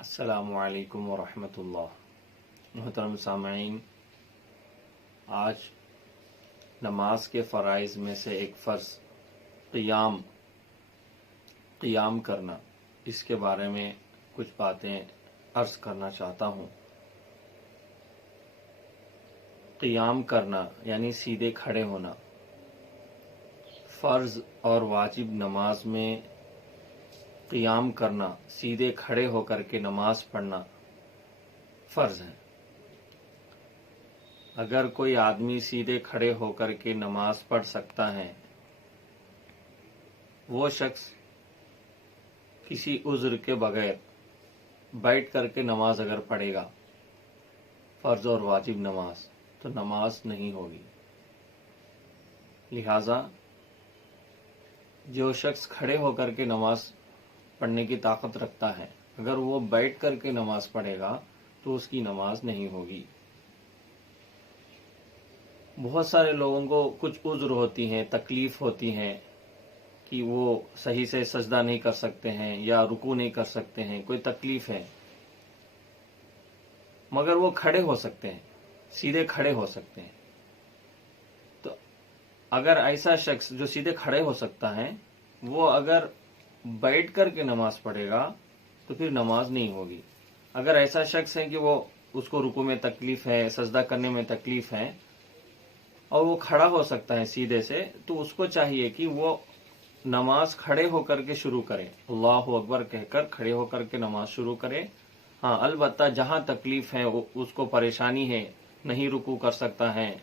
السلام علیکم ورحمۃ اللہ۔ محترم سامعین، آج نماز کے فرائض میں سے ایک فرض قیام کرنا، اس کے بارے میں کچھ باتیں عرض کرنا چاہتا ہوں۔ قیام کرنا یعنی سیدھے کھڑے ہونا۔ فرض اور واجب نماز میں قیام کرنا، سیدھے کھڑے ہو کر کے نماز پڑھنا فرض ہے۔ اگر کوئی آدمی سیدھے کھڑے ہو کر کے نماز پڑھ سکتا ہے، وہ شخص کسی عذر کے بغیر بیٹھ کر کے نماز اگر پڑھے گا، فرض اور واجب نماز، تو نماز نہیں ہوگی۔ لہذا جو شخص کھڑے ہو کر کے نماز پڑھنے کی طاقت رکھتا ہے، اگر وہ بیٹھ کر کے نماز پڑھے گا تو اس کی نماز نہیں ہوگی۔ بہت سارے لوگوں کو کچھ عذر ہوتی ہیں، تکلیف ہوتی ہیں کہ وہ صحیح سے سجدہ نہیں کر سکتے ہیں یا رکوع نہیں کر سکتے ہیں، کوئی تکلیف ہے، مگر وہ کھڑے ہو سکتے ہیں، سیدھے کھڑے ہو سکتے ہیں۔ تو اگر ایسا شخص جو سیدھے کھڑے ہو سکتا ہے، وہ اگر بیٹھ کر کے نماز پڑھے گا تو پھر نماز نہیں ہوگی۔ اگر ایسا شخص ہے کہ اس کو رکوع میں تکلیف ہے، سجدہ کرنے میں تکلیف ہے، اور وہ کھڑا ہو سکتا ہے سیدھے سے، تو اس کو چاہیے کہ وہ نماز کھڑے ہو کر کے شروع کرے، اللہ اکبر کہہ کر کھڑے ہو کر کے نماز شروع کرے۔ ہاں، البتہ جہاں تکلیف ہے، اس کو پریشانی ہے، نہیں رکوع کر سکتا ہے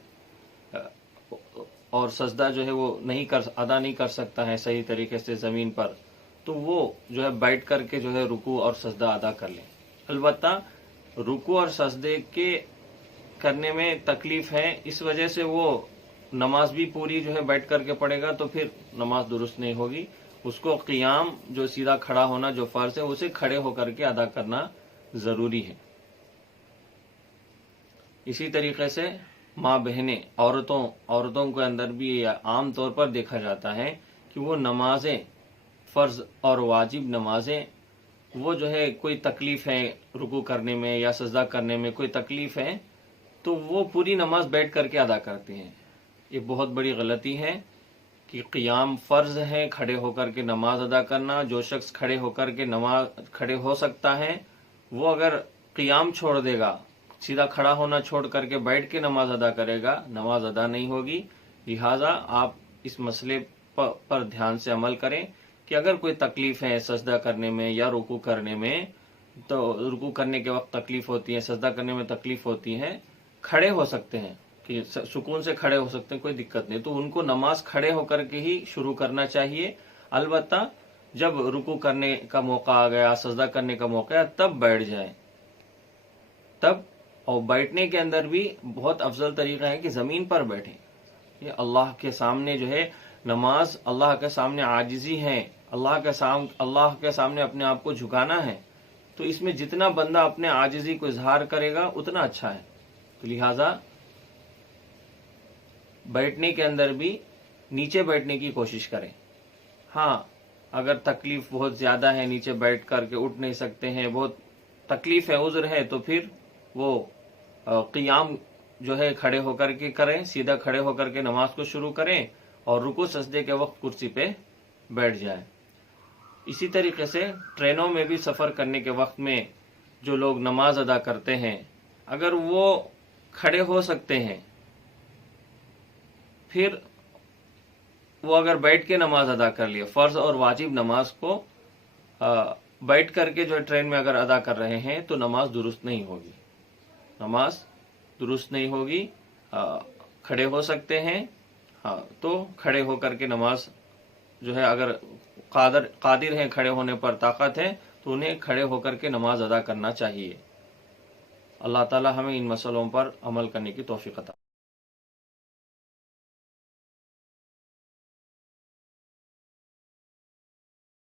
اور سجدہ جو ہے وہ ادا نہیں کر سکتا ہے صحیح طریقے سے زمین پر، تو وہ جو ہے بیٹھ کر کے جو ہے رکوع اور سجدہ ادا کر لیں۔ البتہ رکوع اور سجدے کے کرنے میں تکلیف ہے، اس وجہ سے وہ نماز بھی پوری جو ہے بیٹھ کر کے پڑھے گا تو پھر نماز درست نہیں ہوگی۔ اس کو قیام، جو سیدھا کھڑا ہونا جو فرض ہے، اسے کھڑے ہو کر کے ادا کرنا ضروری ہے۔ اسی طریقے سے ماں بہنیں، عورتوں کے اندر بھی عام طور پر دیکھا جاتا ہے کہ وہ نمازیں، فرض اور واجب نمازیں، وہ جو ہے کوئی تکلیف ہے رکوع کرنے میں یا سجدہ کرنے میں کوئی تکلیف ہے، تو وہ پوری نماز بیٹھ کر کے ادا کرتے ہیں۔ یہ بہت بڑی غلطی ہے کہ قیام فرض ہے، کھڑے ہو کر کے نماز ادا کرنا۔ جو شخص کھڑے ہو سکتا ہے، وہ اگر قیام چھوڑ دے گا، سیدھا کھڑا ہونا چھوڑ کر کے بیٹھ کے نماز ادا کرے گا، نماز ادا نہیں ہوگی۔ لہٰذا آپ اس مسئلے پر دھیان سے عمل کریں کہ اگر کوئی تکلیف ہے سجدہ کرنے میں یا رکوع کرنے میں، تو رکوع کرنے کے وقت تکلیف ہوتی ہے، سجدہ کرنے میں تکلیف ہوتی ہے، کھڑے ہو سکتے ہیں کہ سکون سے کھڑے ہو سکتے ہیں، کوئی دقت نہیں، تو ان کو نماز کھڑے ہو کر کے ہی شروع کرنا چاہیے۔ البتہ جب رکوع کرنے کا موقع آ گیا، سجدہ کرنے کا موقع آیا، تب بیٹھ جائیں۔ اور بیٹھنے کے اندر بھی بہت افضل طریقہ ہے کہ زمین پر بیٹھیں۔ یہ اللہ کے سامنے جو ہے نماز، اللہ کے سامنے عاجزی ہے، اللہ کے سامنے اپنے آپ کو جھکانا ہے، تو اس میں جتنا بندہ اپنے عاجزی کو اظہار کرے گا اتنا اچھا ہے۔ تو لہٰذا بیٹھنے کے اندر بھی نیچے بیٹھنے کی کوشش کریں۔ ہاں، اگر تکلیف بہت زیادہ ہے، نیچے بیٹھ کر کے اٹھ نہیں سکتے ہیں، بہت تکلیف ہے، عذر ہے، تو پھر وہ قیام جو ہے کھڑے ہو کر کے کریں، سیدھا کھڑے ہو کر کے نماز کو شروع کریں اور رکوع سجدے کے وقت کرسی پہ بیٹھ جائیں۔ اسی طریقے سے ٹرینوں میں بھی سفر کرنے کے وقت میں جو لوگ نماز ادا کرتے ہیں، اگر وہ کھڑے ہو سکتے ہیں، پھر وہ اگر بیٹھ کے نماز ادا کر لیے، فرض اور واجب نماز کو بیٹھ کر کے جو ٹرین میں اگر ادا کر رہے ہیں تو نماز درست نہیں ہوگی، کھڑے ہو سکتے ہیں، ہاں، تو کھڑے ہو کر کے نماز جو ہے، اگر قادر ہیں کھڑے ہونے پر، طاقت ہے، تو انہیں کھڑے ہو کر کے نماز ادا کرنا چاہیے۔ اللہ تعالی ہمیں ان مسئلوں پر عمل کرنے کی توفیق عطا